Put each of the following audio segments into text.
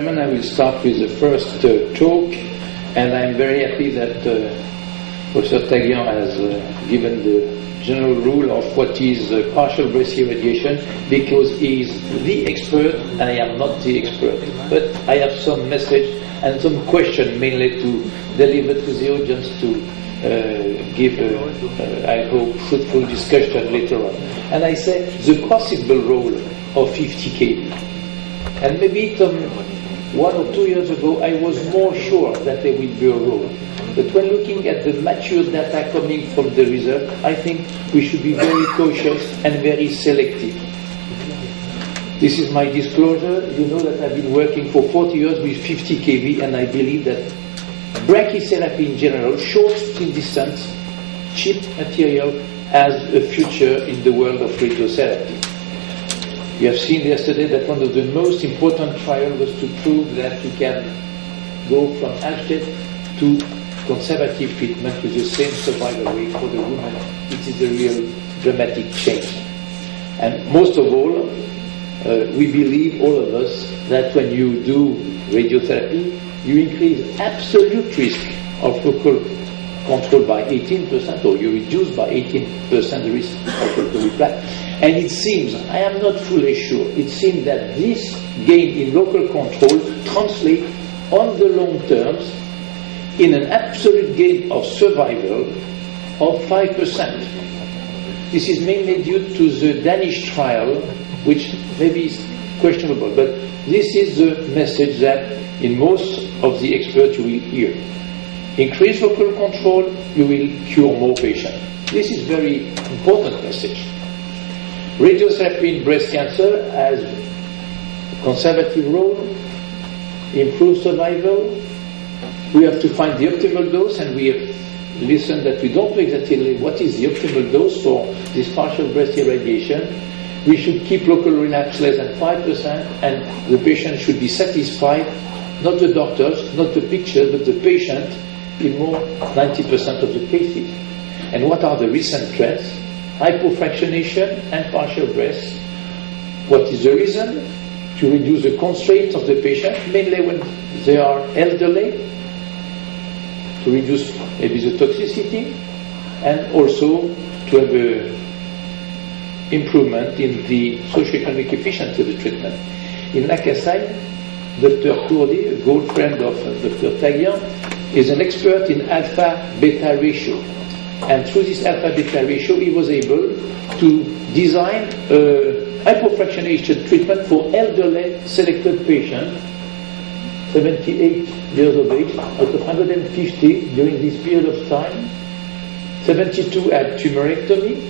I will start with the first talk, and I'm very happy that Professor Taguian has given the general rule of what is partial breast irradiation, because he is the expert and I am not the expert. But I have some message and some question mainly to deliver to the audience to give, I hope, fruitful discussion later on. And I say the possible role of 50 kV. And maybe 1 or 2 years ago, I was more sure that there will be a role. But when looking at the mature data coming from the result, I think we should be very cautious and very selective. This is my disclosure. You know that I've been working for 40 years with 50 kV, and I believe that brachytherapy in general, short spin distance, cheap material, has a future in the world of radiotherapy. You have seen yesterday that one of the most important trials was to prove that you can go from adjuvant to conservative treatment with the same survival rate for the woman. It is a real dramatic change. And most of all, we believe, all of us, that when you do radiotherapy, you increase absolute risk of local control by 18%, or you reduce by 18% the risk of local relapse. And it seems, I am not fully sure, it seems that this gain in local control translates on the long terms in an absolute gain of survival of 5%. This is mainly due to the Danish trial, which maybe is questionable, but this is the message that in most of the experts you will hear. Increase local control, you will cure more patients. This is very important message. Radiotherapy in breast cancer has a conservative role, improves survival. We have to find the optimal dose, and we have listened that we don't know exactly what is the optimal dose for this partial breast irradiation. We should keep local relapse less than 5%, and the patient should be satisfied, not the doctors, not the picture, but the patient in more 90% of the cases. And what are the recent trends? Hypofractionation and partial breast. What is the reason? To reduce the constraints of the patient, mainly when they are elderly, to reduce maybe the toxicity, and also to have an improvement in the socioeconomic efficiency of the treatment. In Lacassagne, Dr. Tourdi, a good friend of Dr. Taguian, is an expert in alpha-beta ratio. And through this alpha-beta ratio, he was able to design a hypofractionation treatment for elderly selected patients, 78 years of age, out of 150 during this period of time. 72 had tumorectomy,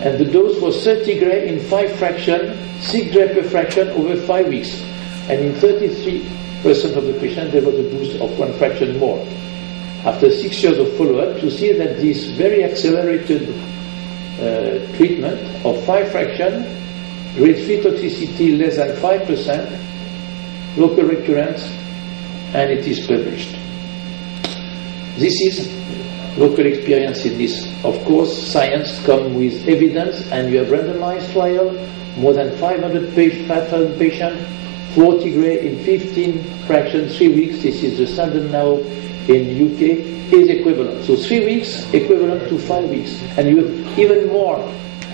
and the dose was 30 gray in 5 fractions, 6 gray per fraction over 5 weeks. And in 33% of the patients, there was a boost of 1 fraction more. After 6 years of follow-up, to see that this very accelerated treatment of 5 fractions, grade 3 toxicity less than 5%, local recurrence, and it is published. This is local experience in this. Of course, science comes with evidence, and you have randomized trial, more than 5,000 patients, 40 gray in 15 fractions, 3 weeks. This is the standard now in UK, is equivalent. So 3 weeks equivalent to 5 weeks. And you have even more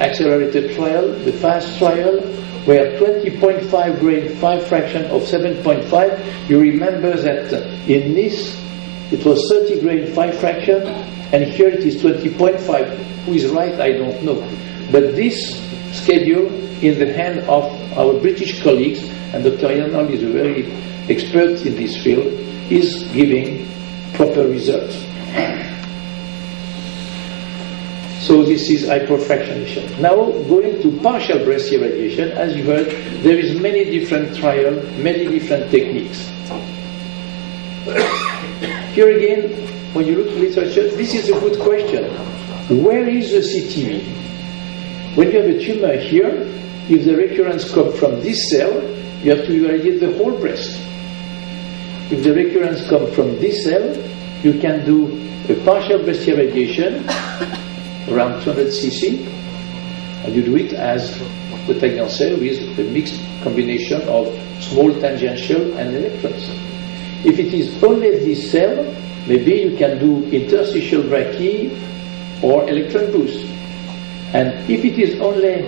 accelerated trial, the FAST trial, where 20.5 grade 5 fraction of 7.5. You remember that in this, it was 30 grade 5 fraction, and here it is 20.5. Who is right, I don't know. But this schedule in the hand of our British colleagues, and Dr. Yanal is a very expert in this field, is giving proper results. So this is hypofractionation. Now going to partial breast irradiation, as you heard, there is many different trials, many different techniques. Here again, when you look at literature, this is a good question. Where is the CTV? When you have a tumor here, if the recurrence comes from this cell, you have to irradiate the whole breast. If the recurrence comes from this cell, you can do a partial breast irradiation around 200 cc, and you do it as the tachyon cell with a mixed combination of small tangential and electrons. If it is only this cell, maybe you can do interstitial brachy or electron boost. And if it is only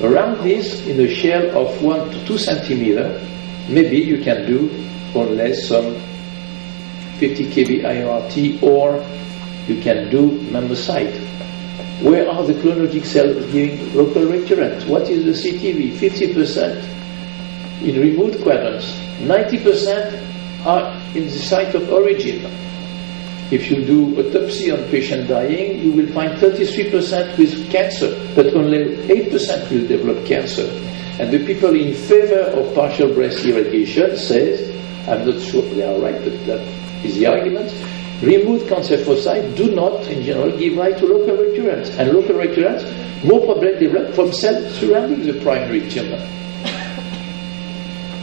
around this in a shell of 1 to 2 centimeters, maybe you can do only some 50 kb IORT, or you can do mammocyte. Where are the clonogenetic cells giving local recurrence? What is the CTV? 50% in remote quadrants. 90% are in the site of origin. If you do autopsy on patient dying, you will find 33% with cancer, but only 8% will develop cancer. And the people in favor of partial breast irradiation says, I'm not sure they are right, but that is the argument, removed cancer foci do not, in general, give rise to local recurrence. And local recurrence more probably develop from cells surrounding the primary tumor.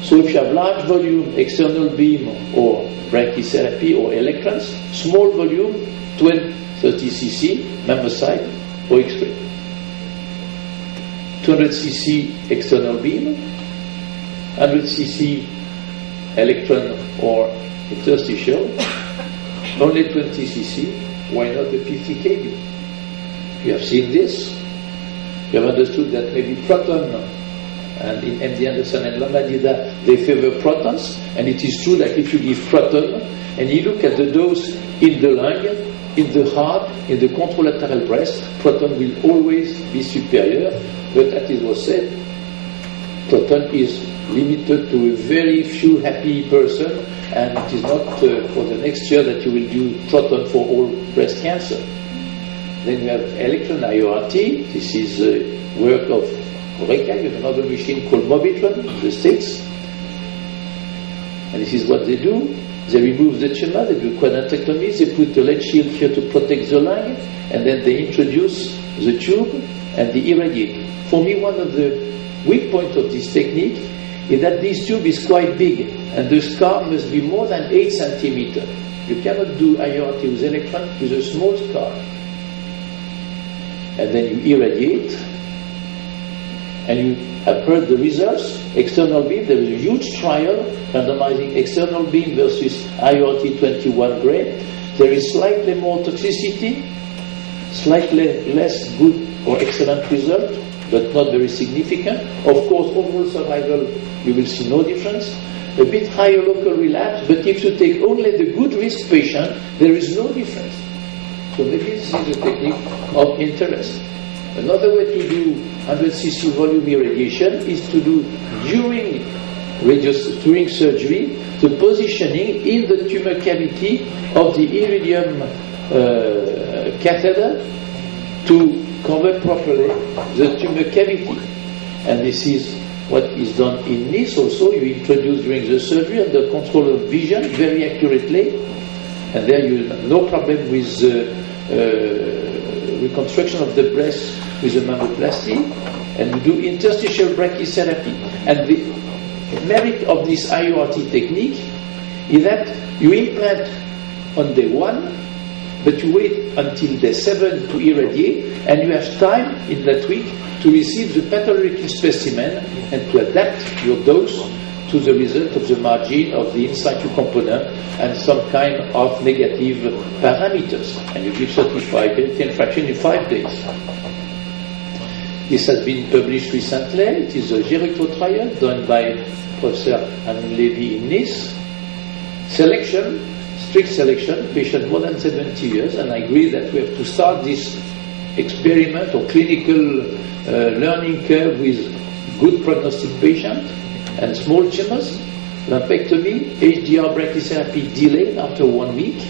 So if you have large volume external beam or brachytherapy or electrons, small volume 20-30 cc mammocyte or X-ray. 200 cc external beam, 100 cc electron or interstitial, only 20 cc, why not the 50 kb? You have seen this. You have understood that maybe proton, and in MD Anderson and Lamadida, they favor protons, and it is true that if you give proton, and you look at the dose in the lung, in the heart, in the contralateral breast, proton will always be superior, but as it was said, proton is limited to a very few happy person, and it is not for the next year that you will do proton for all breast cancer. Then you have electron IORT. This is work of Horeca. You have another machine called Mobitron in the States. And this is what they do. They remove the tumor, they do quadrantectomy, they put a lead shield here to protect the lung, and then they introduce the tube and they irradiate. For me, one of the weak points of this technique is that this tube is quite big, and the scar must be more than 8 centimeters. You cannot do IORT with electron with a small scar. And then you irradiate, and you have heard the results. External beam, there is a huge trial randomizing external beam versus IORT 21 gray. There is slightly more toxicity, slightly less good or excellent result, but not very significant. Of course, overall survival, you will see no difference. A bit higher local relapse, but if you take only the good risk patient, there is no difference. So maybe this is a technique of interest. Another way to do 100 cc volume irradiation is to do during surgery the positioning in the tumor cavity of the iridium catheter to cover properly the tumor cavity. And this is what is done in Nice also. You introduce during the surgery under control of vision very accurately, and there you have no problem with reconstruction of the breast with a mammoplasty, and you do interstitial brachytherapy. And the merit of this IORT technique is that you implant on day 1, but you wait until day 7 to irradiate, and you have time in that week to receive the pathological specimen and to adapt your dose to the result of the margin of the in situ component and some kind of negative parameters. And you give 35 10 fraction in 5 days. This has been published recently. It is a Jericho trial done by Professor Anon Levy in Nice. Selection, strict selection, patient more than 70 years, and I agree that we have to start this experiment or clinical learning curve with good prognostic patient and small tumors, lumpectomy, HDR brachytherapy delayed after 1 week,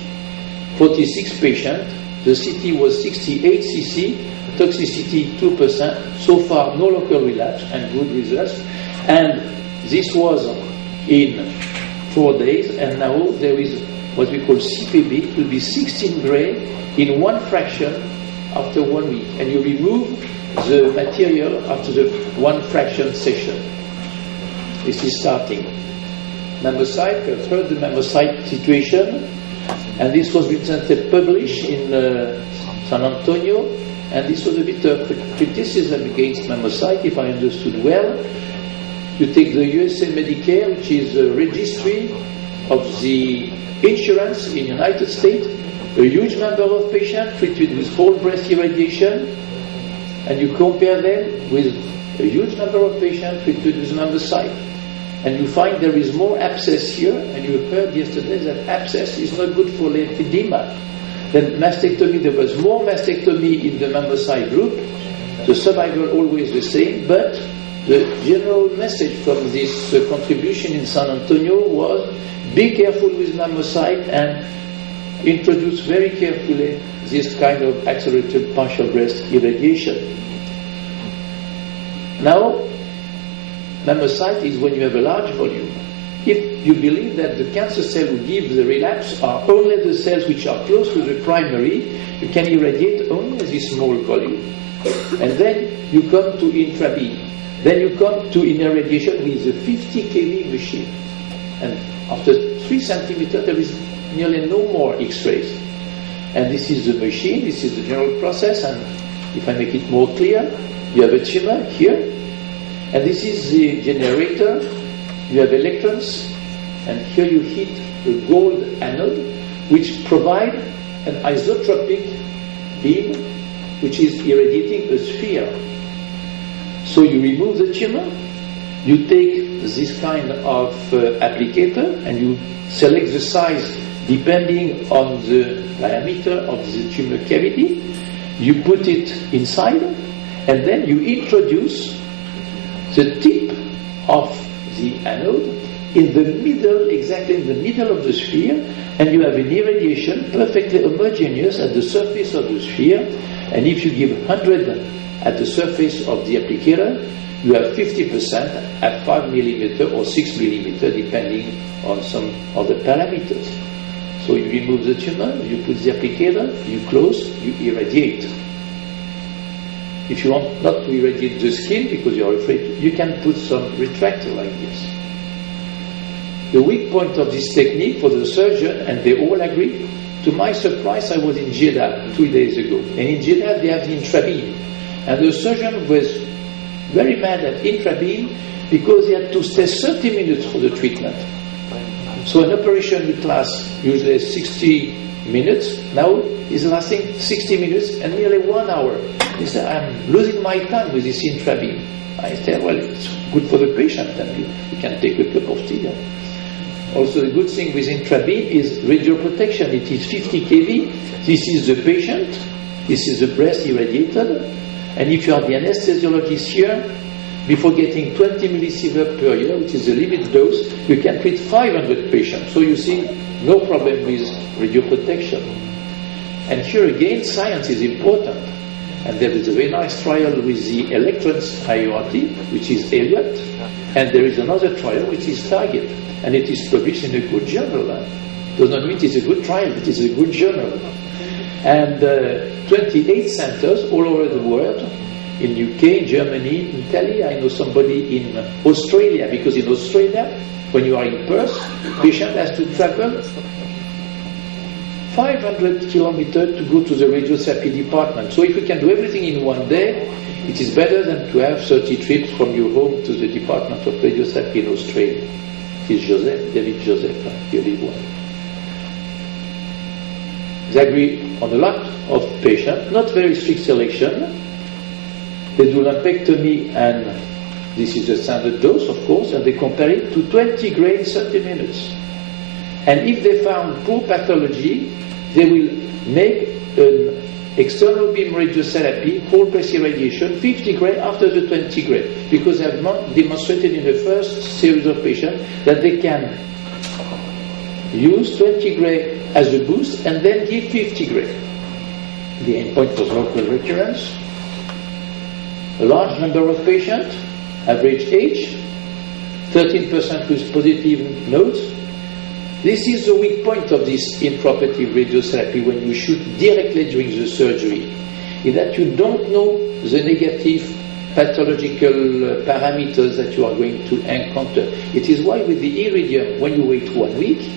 46 patients, the CT was 68 cc, toxicity 2%, so far no local relapse and good results, and this was in 4 days, and now there is what we call CPB, it will be 16 gray in 1 fraction after 1 week, and you remove the material after the 1 fraction session. This is starting. Mammocyte, you've heard the mammocyte situation, and this was recently published in San Antonio, and this was a bit of criticism against Mammocyte, if I understood well. You take the USA Medicare, which is a registry of the insurance in the United States, a huge number of patients treated with whole breast irradiation, and you compare them with a huge number of patients treated with Mammocyte. And you find there is more abscess here, and you heard yesterday that abscess is not good for lymphedema. Then mastectomy, there was more mastectomy in the Mammocyte group, the survival always the same, but the general message from this contribution in San Antonio was be careful with Mammocyte and introduce very carefully this kind of accelerated partial breast irradiation. Now, Mammocyte is when you have a large volume. If you believe that the cancer cell who give the relapse are only the cells which are close to the primary, you can irradiate only this small volume. And then you come to intrabeam. Then you come to irradiation with a 50 kV machine. And after 3 centimeters, there is nearly no more X-rays. And this is the machine, this is the general process, and if I make it more clear, you have a tumor here, and this is the generator. You have electrons, and here you hit a gold anode, which provide an isotropic beam, which is irradiating a sphere. So you remove the tumor, you take this kind of applicator, and you select the size depending on the diameter of the tumor cavity. You put it inside, and then you introduce the tip of the anode in the middle, exactly in the middle of the sphere, and you have an irradiation perfectly homogeneous at the surface of the sphere. And if you give 100 at the surface of the applicator, you have 50% at 5 millimeter or 6 millimeter, depending on some other parameters. So you remove the tumor, you put the applicator, you close, you irradiate. If you want not to irradiate the skin because you're afraid, you can put some retractor like this. The weak point of this technique for the surgeon, and they all agree, to my surprise, I was in Jeddah 2 days ago, and in Jeddah they have the intrabeam. And the surgeon was very mad at intrabeam because he had to stay 30 minutes for the treatment. So an operation would last usually 60 minutes. Now it's lasting 60 minutes and nearly 1 hour. He said, I'm losing my time with this intrabeam. I said, well, it's good for the patient, and you can take a cup of tea. Also, the good thing with intrabeam is radioprotection. It is 50 kV. This is the patient. This is the breast irradiated. And if you are the anesthesiologist here, before getting 20 millisievert per year, which is the limit dose, you can treat 500 patients. So you see, no problem with radioprotection. And here again, science is important. And there is a very nice trial with the electrons IORT, which is Elliott, and there is another trial which is Target, and it is published in a good journal. Does not mean it is a good trial, it is a good journal. And 28 centers all over the world, in UK, Germany, Italy. I know somebody in Australia, because in Australia, when you are in Perth, patient has to travel 500 kilometers to go to the radiotherapy department. So if you can do everything in one day, it is better than to have 30 trips from your home to the department of radiotherapy in Australia. It is Joseph, David Joseph, the only one. They agree on a lot of patients, not very strict selection. They do lumpectomy, and this is the standard dose, of course, and they compare it to 20 grains 30 minutes. And if they found poor pathology, they will make an external beam radiotherapy, whole breast irradiation, 50 gray after the 20 gray, because they have demonstrated in the first series of patients that they can use 20 gray as a boost and then give 50 gray. The endpoint was local recurrence. A large number of patients, average age, 13% with positive nodes. This is the weak point of this intraoperative radiotherapy when you shoot directly during the surgery, is that you don't know the negative pathological parameters that you are going to encounter. It is why with the iridium, when you wait 1 week,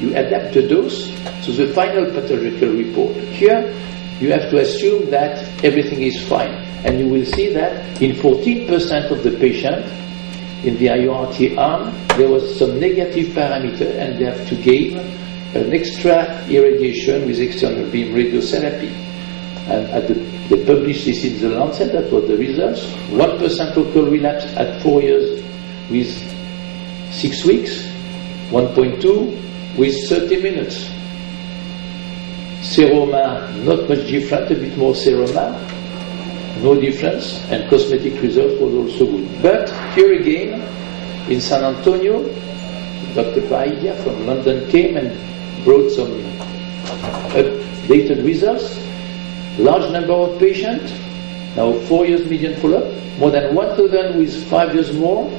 you adapt the dose to the final pathological report. Here, you have to assume that everything is fine. And you will see that in 14% of the patient, in the IORT arm, there was some negative parameter, and they have to give an extra irradiation with external beam radiotherapy. And they published this in the Lancet. That was the results. 1% local relapse at 4 years with 6 weeks, 1.2 with 30 minutes. Seroma, not much different, a bit more seroma, no difference, and cosmetic results was also good. But here again, in San Antonio, Dr. Paidia from London came and brought some updated results. Large number of patients, now 4 years median follow-up, more than 1,000 with 5 years more.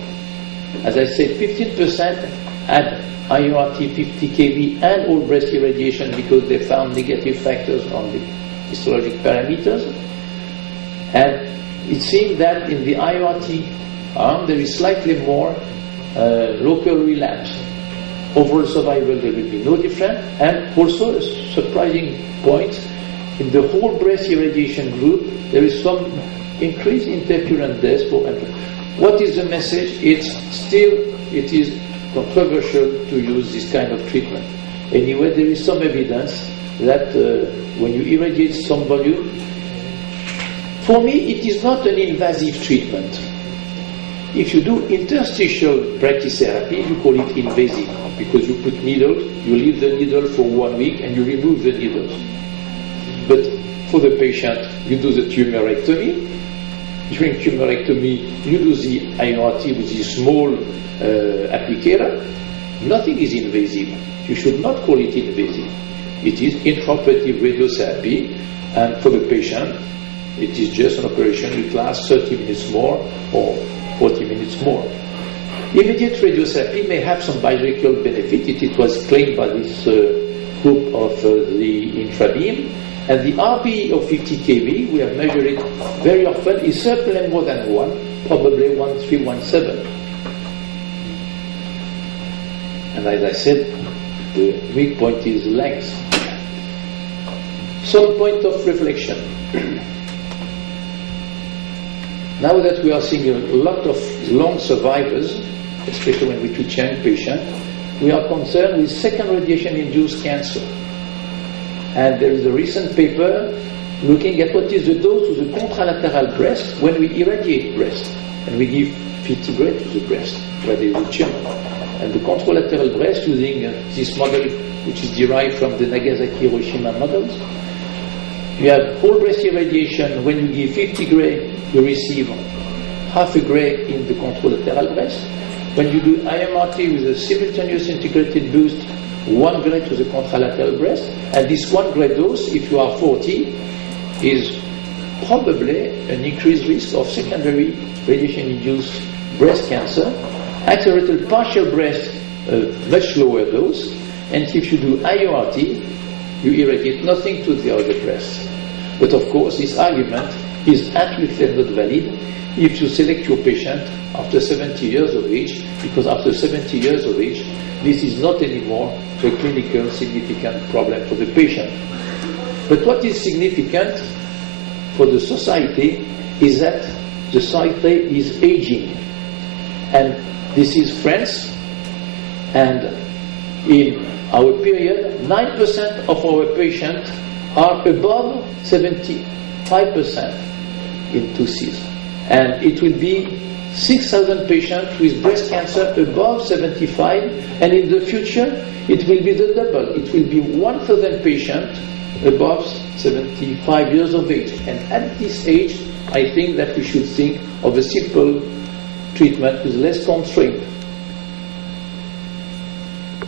As I said, 15% had IORT 50 kV and all breast irradiation because they found negative factors on the histologic parameters. And it seemed that in the IORT arm there is slightly more local relapse. Overall survival there will be no different, and also a surprising point, in the whole breast irradiation group there is some increase in intercurrent deaths. What is the message? It is controversial to use this kind of treatment. Anyway, there is some evidence that when you irradiate some volume, for me it is not an invasive treatment. If you do interstitial brachytherapy, you call it invasive because you put needles, you leave the needle for 1 week and you remove the needles. But for the patient, you do the tumorectomy. During tumorectomy, you do the IORT with the small applicator. Nothing is invasive. You should not call it invasive. It is intraoperative radiotherapy, and for the patient, it is just an operation which lasts 30 minutes more or 40 minutes more. Immediate radiotherapy may have some biological benefit. It was claimed by this group of the intrabeam. And the RB of 50 kV, we have measured it very often, is certainly more than 1, probably 1.317. And as I said, the weak point is length. Some point of reflection. Now that we are seeing a lot of long survivors, especially when we treat young patients, we are concerned with second radiation-induced cancer. And there is a recent paper looking at what is the dose to the contralateral breast when we irradiate breast. And we give 50 gray to the breast, where there is a tumor. And the contralateral breast, using this model, which is derived from the Nagasaki-Hiroshima models, you have whole breast irradiation. When you give 50 gray, you receive half a gray in the contralateral breast. When you do IMRT with a simultaneous integrated boost, 1 gray to the contralateral breast, and this 1 gray dose, if you are 40, is probably an increased risk of secondary radiation-induced breast cancer. Accelerated partial breast, a much lower dose, and if you do IORT, you irradiate nothing to the other breast. But of course, this argument is absolutely not valid if you select your patient after 70 years of age, because after 70 years of age, this is not anymore a clinical significant problem for the patient. But what is significant for the society is that the society is aging. And this is France, and in our period, 9% of our patients are above 75% in 2 Cs. And it will be 6,000 patients with breast cancer above 75, and in the future it will be the double. It will be 1,000 patients above 75 years of age. And at this age, I think that we should think of a simple treatment with less constraint.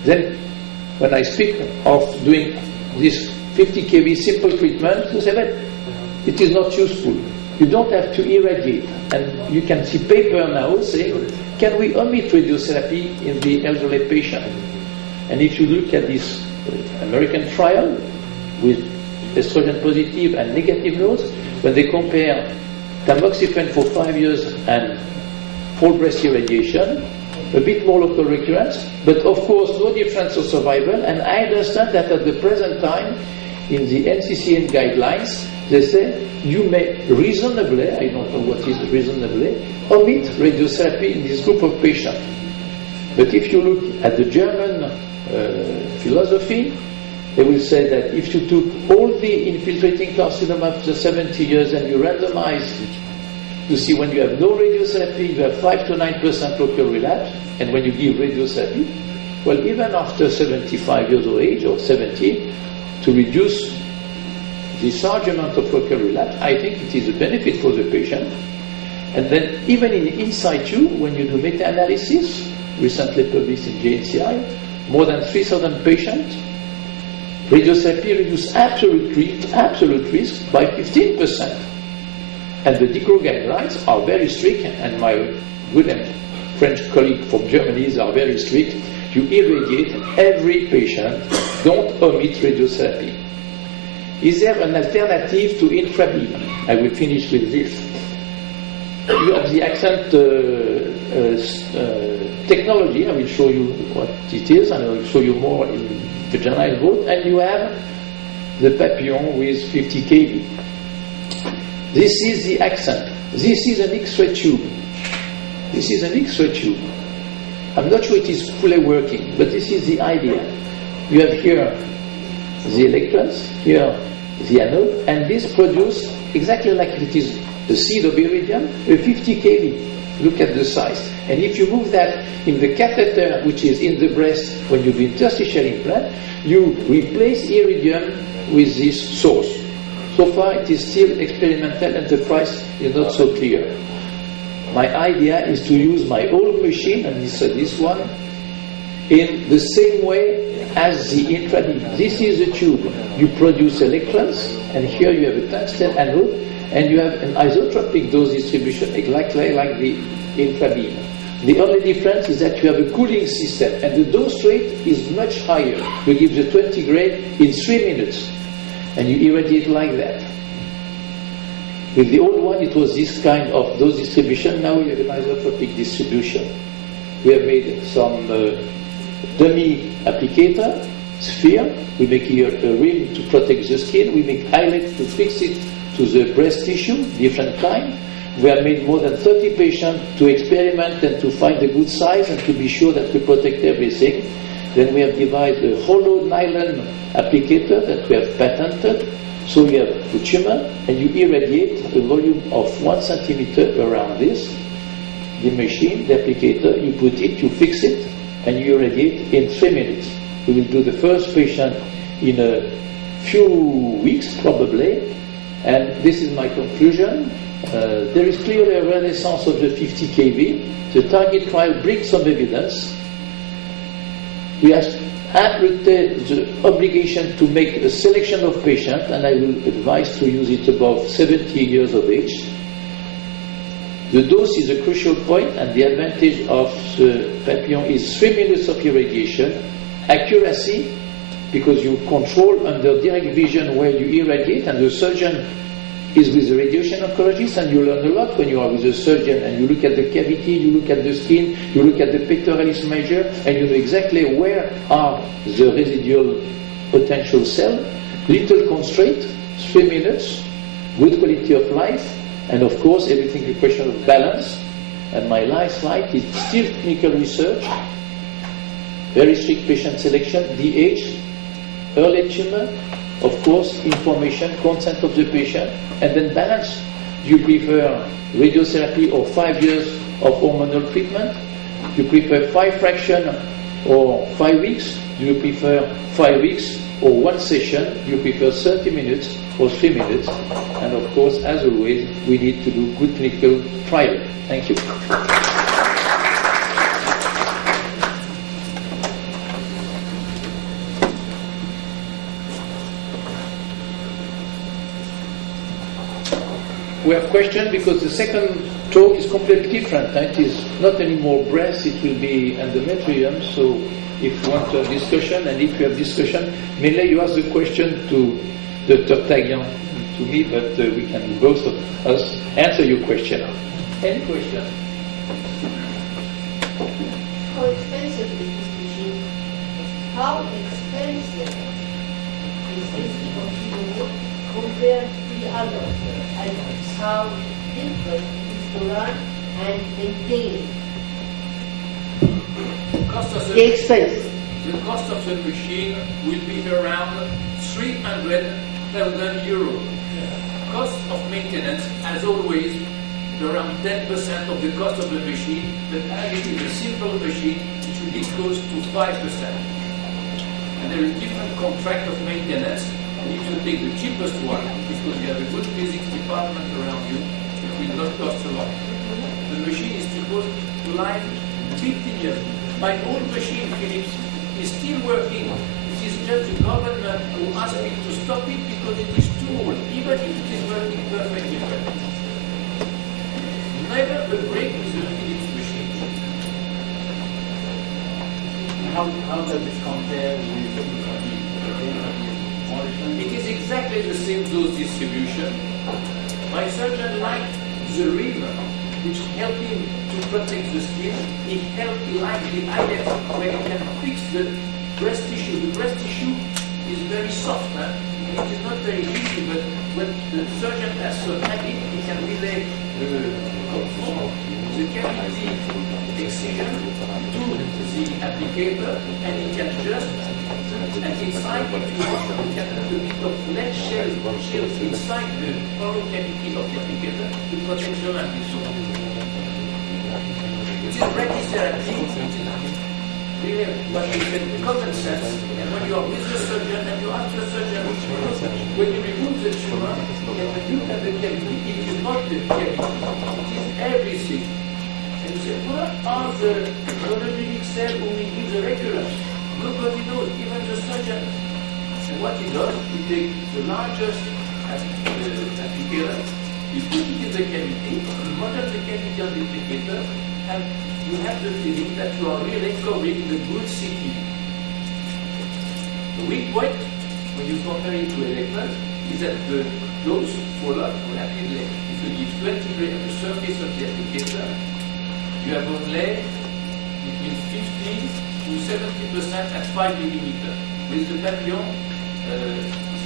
Then, when I speak of doing this 50 kV simple treatment, you say that it is not useful. You don't have to irradiate. And you can see paper now saying, can we omit radiotherapy in the elderly patient? And if you look at this American trial with estrogen positive and negative nodes, when they compare tamoxifen for 5 years and whole breast irradiation, a bit more local recurrence, but of course no difference of survival. And I understand that at the present time, in the NCCN guidelines, they say you may reasonably, I don't know what is reasonably, omit radiotherapy in this group of patients. But if you look at the German philosophy, they will say that if you took all the infiltrating carcinoma after 70 years and you randomize to see when you have no radiotherapy, you have 5 to 9% local relapse, and when you give radiotherapy, well, even after 75 years of age or 70, to reduce this large amount of local relapse, I think it is a benefit for the patient. And then even in situ, when you do meta-analysis, recently published in JNCI, more than 3,000 patients, radiotherapy reduces absolute risk by 15%. And the DICRO guidelines are very strict, and my good and French colleague from Germany are very strict. You irradiate every patient, don't omit radiotherapy. Is there an alternative to infrabeam? I will finish with this. You have the accent technology. I will show you what it is, and I will show you more in vaginal growth. And you have the papillon with 50 kV. This is the accent. This is an X-ray tube. This is an X-ray tube. I'm not sure it is fully working, but this is the idea. You have here the electrons, here the anode, and this produces exactly like it is the seed of iridium, a 50 kV. Look at the size. And if you move that in the catheter, which is in the breast, when you do interstitial implant, you replace iridium with this source. So far it is still experimental and the price is not so clear. My idea is to use my old machine, and this one, in the same way as the infrabeam. This is a tube. You produce electrons, and here you have a tungsten anode, and you have an isotropic dose distribution exactly like the infrabeam. The only difference is that you have a cooling system, and the dose rate is much higher. You give the 20 grade in 3 minutes, and you irradiate like that. With the old one, it was this kind of dose distribution. Now we have an isotropic distribution. We have made some dummy applicator, sphere. We make here a ring to protect the skin. We make eyelet to fix it to the breast tissue, different kind. We have made more than 30 patients to experiment and to find a good size and to be sure that we protect everything. Then we have devised a hollow nylon applicator that we have patented. So you have the tumor, and you irradiate a volume of 1 centimeter around this. The machine, the applicator, you put it, you fix it, and you irradiate in 3 minutes. We will do the first patient in a few weeks, probably, and this is my conclusion. There is clearly a renaissance of the 50 kV. The target trial brings some evidence. We have the obligation to make a selection of patients, and I will advise to use it above 70 years of age. The dose is a crucial point, and the advantage of the papillon is 3 minutes of irradiation, accuracy, because you control under direct vision where you irradiate, and the surgeon is with the radiation oncologist, and you learn a lot when you are with the surgeon, and you look at the cavity, you look at the skin, you look at the pectoralis major, and you know exactly where are the residual potential cells. Little constraint, 3 minutes, good quality of life, and of course everything is a question of balance. And my last slide is still clinical research, very strict patient selection, the age, early tumor, of course, information, consent of the patient, and then balance. Do you prefer radiotherapy or 5 years of hormonal treatment? Do you prefer 5 fraction or 5 weeks? Do you prefer 5 weeks or 1 session? Do you prefer 30 minutes or 3 minutes? And of course, as always, we need to do good clinical trial. Thank you. We have questions because the second talk is completely different. It is not anymore breast, it will be endometrium. So if you want to have discussion, and if you have discussion, mainly you ask the question to Dr. Taguian, to me, but we can both of us answer your question. Any question? How expensive is this machine? How expensive is the safety of chemo compared to the others, and how different it is to run and maintain the expense. The cost of the machine will be around 300,000 euros. Cost of maintenance, as always, around 10% of the cost of the machine, but as it is a simple machine, it should be close to 5%. And there is different contract of maintenance. If you take the cheapest one, because you have a good physics department around you, it will not cost a lot. The machine is supposed to last 15 years. My old machine, Philips, is still working. It is just the government who asked me to stop it because it is too old, even if it is working perfectly well. Never a break with a Philips machine. How does it compare with It is exactly the same dose distribution. My surgeon liked the rim, which helped him to protect the skin. He liked the ilex, where he can fix the breast tissue. The breast tissue is very soft. It is not very easy, but when the surgeon has some habit, he can relay the cavity excision to the applicator, and he can just, and inside, if you want, you can put a bit of lead shells inside the hollow cavity of the applicator to protect the lamp. It is brachytherapy. It is really what we said, common sense. And when you are with the surgeon and you ask the surgeon, when you remove the tumor and when you look at the cavity, it is not the cavity, it is everything. And you say, what are the monogenic cells who we use the regulars? Nobody knows, even the surgeon. And what he does, he takes the largest applicator, he puts it in the cavity, he models the cavity on the applicator, and you have the feeling that you are really covering the good CT. The weak point, when you compare it to electrons, is that the dose fall off rapidly. If you give 20 gray on the surface of the applicator, you have only between 50 to 70% at 5 millimeters. With the papillon,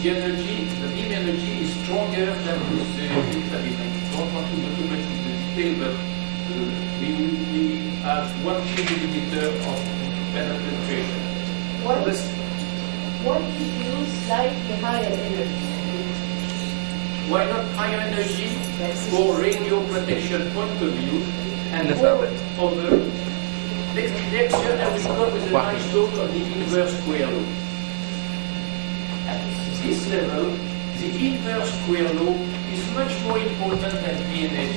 the energy, the beam energy is stronger than with the papillon. I don't want to go too much into detail, but we have 1 millimeter of penetration. What if you slightly higher energy? Why not higher energy for radio protection point of view and over next year I will come with a nice talk on the inverse square law. At this level, the inverse square law is much more important than BNH.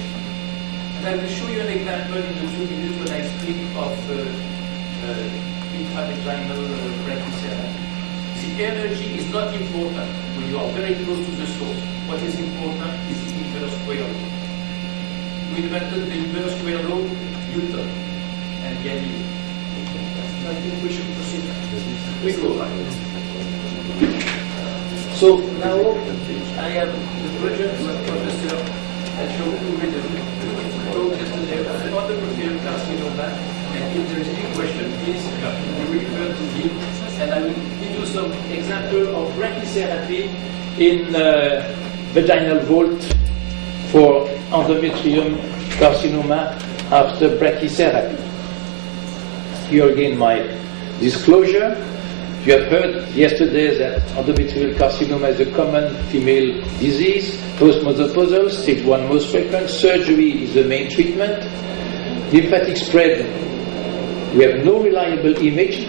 And I will show you an example in a few minutes when I speak of intravaginal brachytherapy. The energy is not important when you are very close to the source. What is important is the inverse square law. We invented the inverse square law, Newton and Galileo. I think we should proceed. We go back. So now I have the pleasure to have Professor Joe who read a beautiful talk yesterday about endometrial carcinoma. And if there is any question, please you refer to him. And I will give you some example of brachytherapy in vaginal vault for endometrium carcinoma after brachytherapy. Here again my disclosure. You have heard yesterday that endometrial carcinoma is a common female disease, postmenopausal, stage 1 most frequent. Surgery is the main treatment. Lymphatic spread, we have no reliable image.